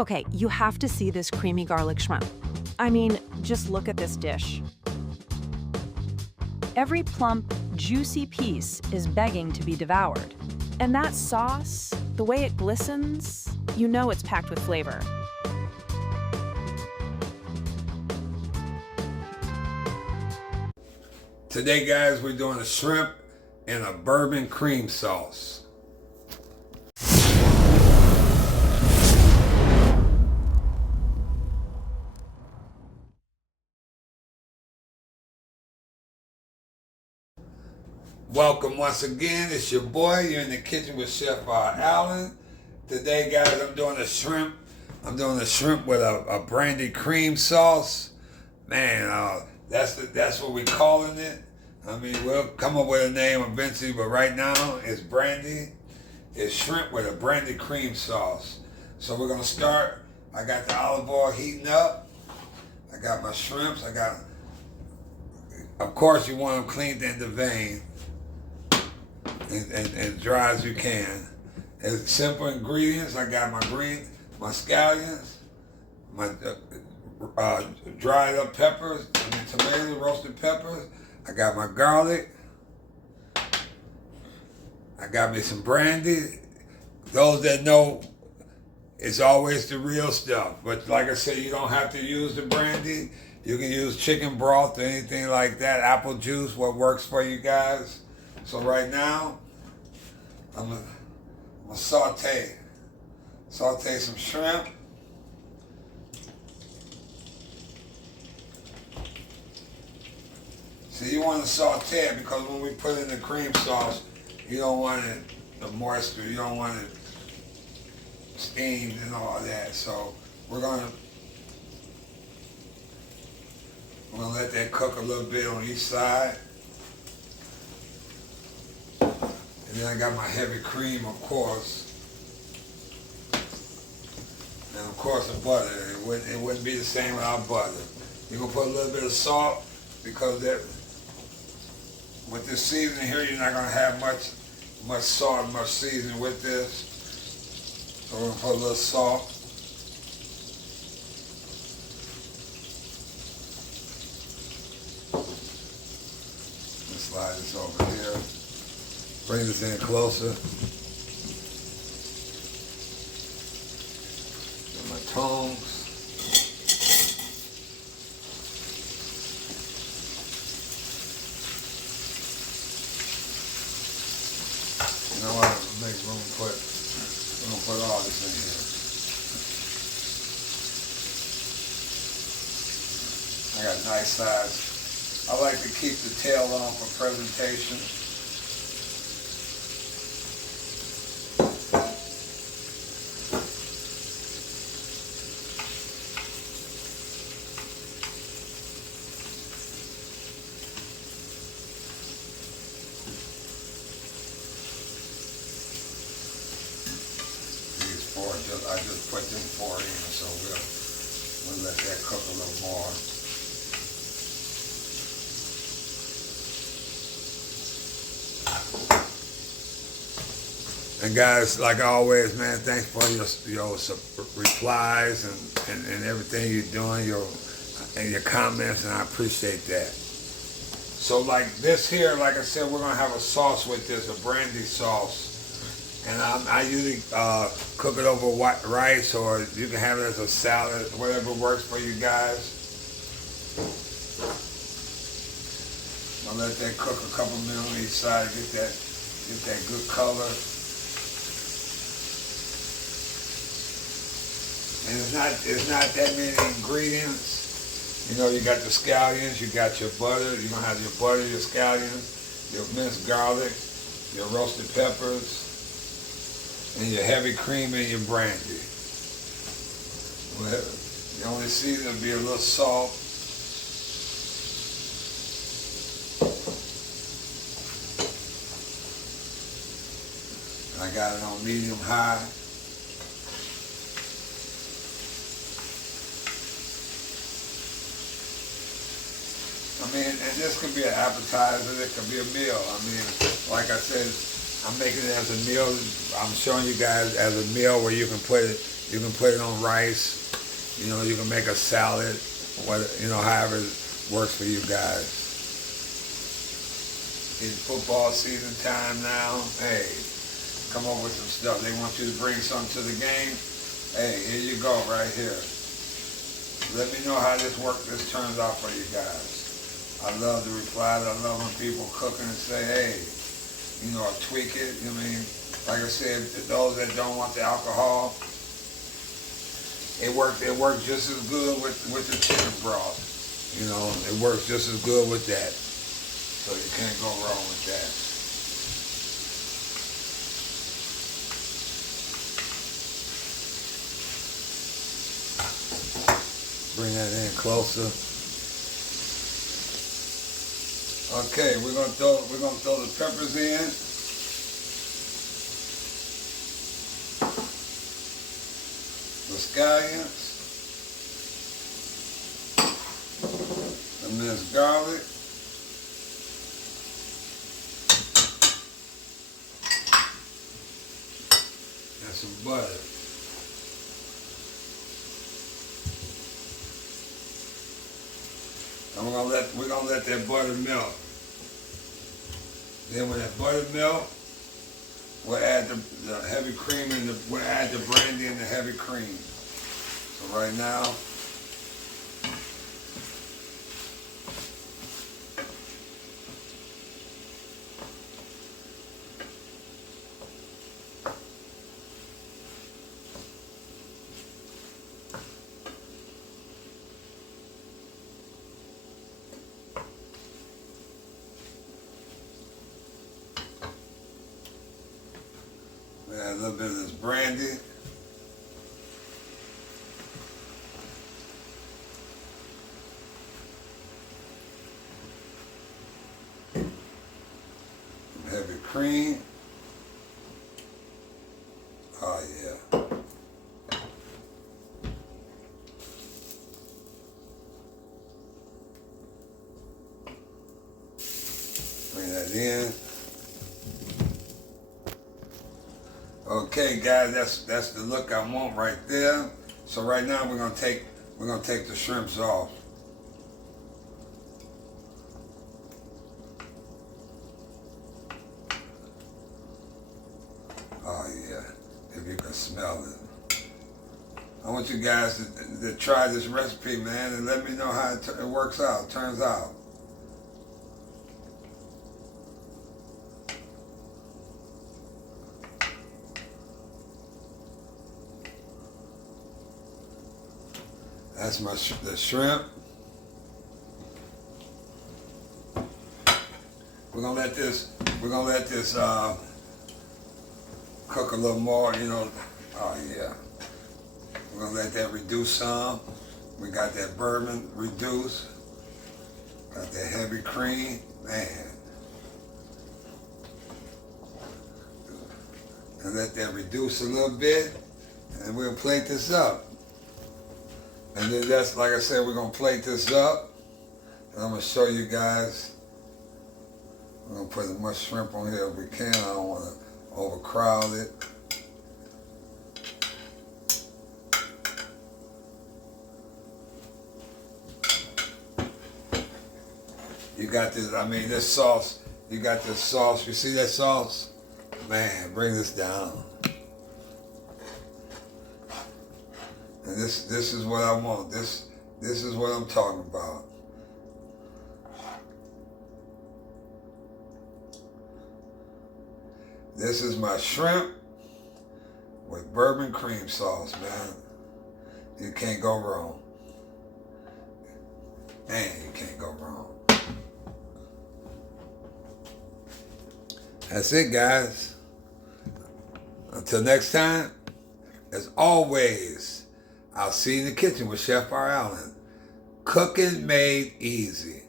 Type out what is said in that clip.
Okay, you have to see this creamy garlic shrimp. I mean, just look at this dish. Every plump, juicy piece is begging to be devoured. And that sauce, the way it glistens, you know it's packed with flavor. Today, guys, we're doing a shrimp in a bourbon cream sauce. Welcome once again. It's your boy. You're in the kitchen with Chef Allen. Today, guys, I'm doing a shrimp. I'm doing a shrimp with a brandy cream sauce. Man, that's what we're calling it. I mean, we'll come up with a name eventually, but right now it's brandy. It's shrimp with a brandy cream sauce. So we're gonna start. I got the olive oil heating up. I got my shrimps. Of course, you want them cleaned and deveined. And as dry as you can. It's simple ingredients. I got my scallions, my dried up peppers, tomatoes, roasted peppers. I got my garlic. I got me some brandy. Those that know, it's always the real stuff. But like I said, you don't have to use the brandy. You can use chicken broth or anything like that. Apple juice, what works for you guys. So right now, I'm gonna saute some shrimp. See, you want to saute it because when we put in the cream sauce, you don't want it the moisture, you don't want it steamed and all that. So we're gonna let that cook a little bit on each side. And then I got my heavy cream, of course. And of course the butter. It wouldn't be the same without butter. You're gonna put a little bit of salt because with this seasoning here, you're not gonna have much salt, much seasoning with this. So we're gonna put a little salt. Let's slide this over here. Bring this in closer. And my tongs. You know what? Make room to put all this in here. I got nice size. I like to keep the tail on for presentation. I just put them 4 in, so we'll let that cook a little more. And guys, like always, man, thanks for your replies and everything you're doing, and your comments, and I appreciate that. So like this here, like I said, we're gonna have a sauce with this, a brandy sauce. And I usually cook it over white rice, or you can have it as a salad, whatever works for you guys. I'll let that cook a couple minutes on each side, get that good color. And it's not that many ingredients. You know, you got the scallions, you got your butter, you're gonna have your butter, your scallions, your minced garlic, your roasted peppers, and your heavy cream and your brandy. Well, the only season will be a little salt. And I got it on medium high. I mean, and this could be an appetizer, it could be a meal. I mean, like I said, I'm making it as a meal. I'm showing you guys as a meal where you can put it You can put it on rice. You know, you can make a salad. However it works for you guys. It's football season time now. Hey, come up with some stuff. They want you to bring something to the game. Hey, here you go, right here. Let me know how this turns out for you guys. I love the replies. I love when people cooking and say, hey, tweak it. Like I said, those that don't want the alcohol, it works just as good with the chicken broth. It works just as good with that. So you can't go wrong with that. Bring that in closer. Okay, we're gonna throw the peppers in. The scallions. The minced garlic. And some butter. And we're gonna let that butter melt. Then when that butter melt, we'll add the heavy cream and we'll add the brandy and the heavy cream. So right now, add a little bit of this brandy. Some heavy cream. Oh yeah. Bring that in. Okay, guys, that's the look I want right there. So right now we're gonna take the shrimps off. Oh yeah, if you can smell it. I want you guys to try this recipe, man, and let me know how it works out, turns out. That's the shrimp. We're gonna let this cook a little more, Oh yeah. We're gonna let that reduce some. We got that bourbon reduced. Got that heavy cream, man. And let that reduce a little bit, and we'll plate this up. And then that's, like I said, we're gonna plate this up, and I'm gonna show you guys. We're gonna put as much shrimp on here as we can. I don't wanna overcrowd it. You got this, this sauce, you got this sauce. You see that sauce? Man, bring this down. And this is what I want. This is what I'm talking about. This is my shrimp with bourbon cream sauce, man. You can't go wrong. Man, you can't go wrong. That's it, guys. Until next time, as always, I'll see you in the kitchen with Chef R. Allen. Cooking made easy.